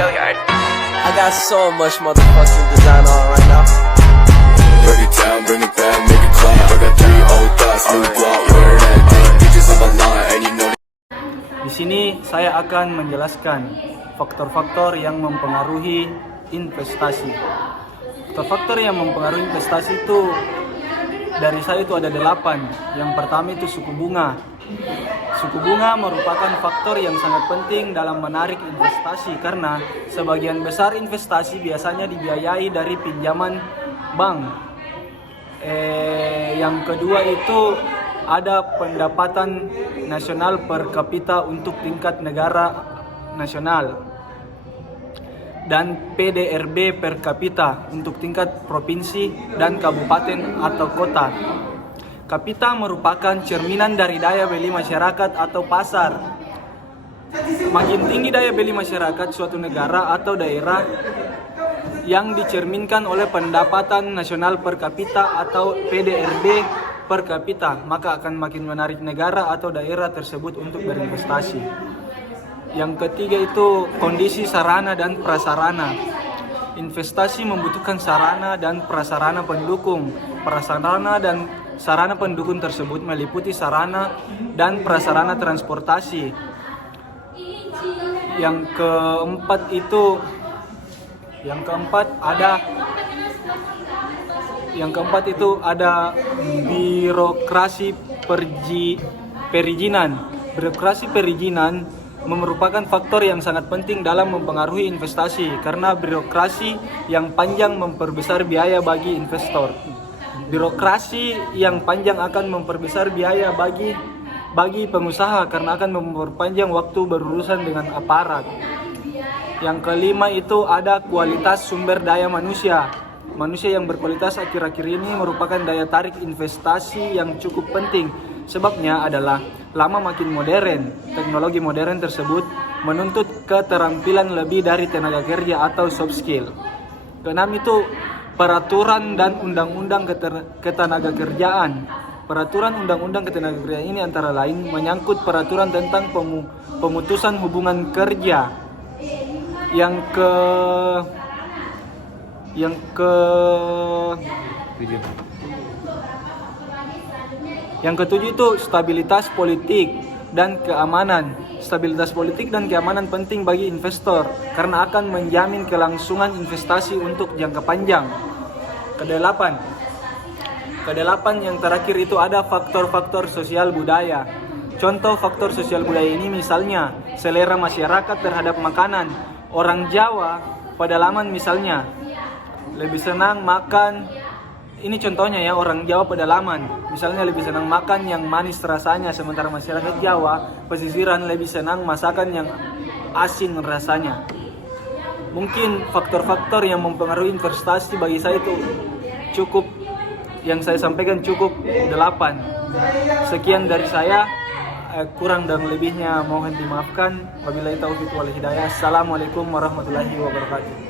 I got so much motherfucking design on right now. Break it down, bring it back, make it clap. I got 3 old thoughts, new block, where that thing. Bitches on my line, and you know. Di sini saya akan menjelaskan faktor-faktor yang mempengaruhi investasi. Faktor-faktor yang mempengaruhi investasi itu dari saya itu ada 8. Yang pertama itu suku bunga. Suku bunga merupakan faktor yang sangat penting dalam menarik investasi karena sebagian besar investasi biasanya dibiayai dari pinjaman bank. Yang kedua itu ada pendapatan nasional per kapita untuk tingkat negara nasional dan PDRB per kapita untuk tingkat provinsi dan kabupaten atau kota. Kapita merupakan cerminan dari daya beli masyarakat atau pasar. Makin tinggi daya beli masyarakat suatu negara atau daerah yang dicerminkan oleh pendapatan nasional per kapita atau PDRB per kapita, maka akan makin menarik negara atau daerah tersebut untuk berinvestasi. Yang ketiga itu kondisi sarana dan prasarana. Investasi membutuhkan sarana dan prasarana pendukung. Prasarana dan sarana pendukung tersebut meliputi sarana dan prasarana transportasi. Yang keempat itu ada birokrasi perizinan. Birokrasi perizinan merupakan faktor yang sangat penting dalam mempengaruhi investasi karena birokrasi yang panjang memperbesar biaya bagi investor. Birokrasi yang panjang akan memperbesar biaya bagi pengusaha karena akan memperpanjang waktu berurusan dengan aparat. Yang kelima itu ada kualitas sumber daya manusia. Manusia yang berkualitas akhir-akhir ini merupakan daya tarik investasi yang cukup penting. Sebabnya adalah lama makin modern. Teknologi modern tersebut menuntut keterampilan lebih dari tenaga kerja atau soft skill. Keenam itu peraturan dan undang-undang ketenagakerjaan. Peraturan undang-undang ketenagakerjaan ini antara lain menyangkut peraturan tentang pemutusan hubungan kerja. Yang ketujuh itu stabilitas politik dan keamanan. Stabilitas politik dan keamanan penting bagi investor karena akan menjamin kelangsungan investasi untuk jangka panjang. Kedelapan yang terakhir itu ada faktor-faktor sosial budaya. Contoh faktor sosial budaya ini misalnya selera masyarakat terhadap makanan. Orang Jawa pedalaman misalnya lebih senang makan, ini contohnya ya, orang Jawa pedalaman misalnya lebih senang makan yang manis rasanya, sementara masyarakat Jawa pesisiran lebih senang masakan yang asin rasanya. Mungkin faktor-faktor yang mempengaruhi investasi bagi saya itu cukup, yang saya sampaikan cukup 8. Sekian dari saya, kurang dan lebihnya mohon dimaafkan. Wabillahi taufiq wal hidayah. Assalamualaikum warahmatullahi wabarakatuh.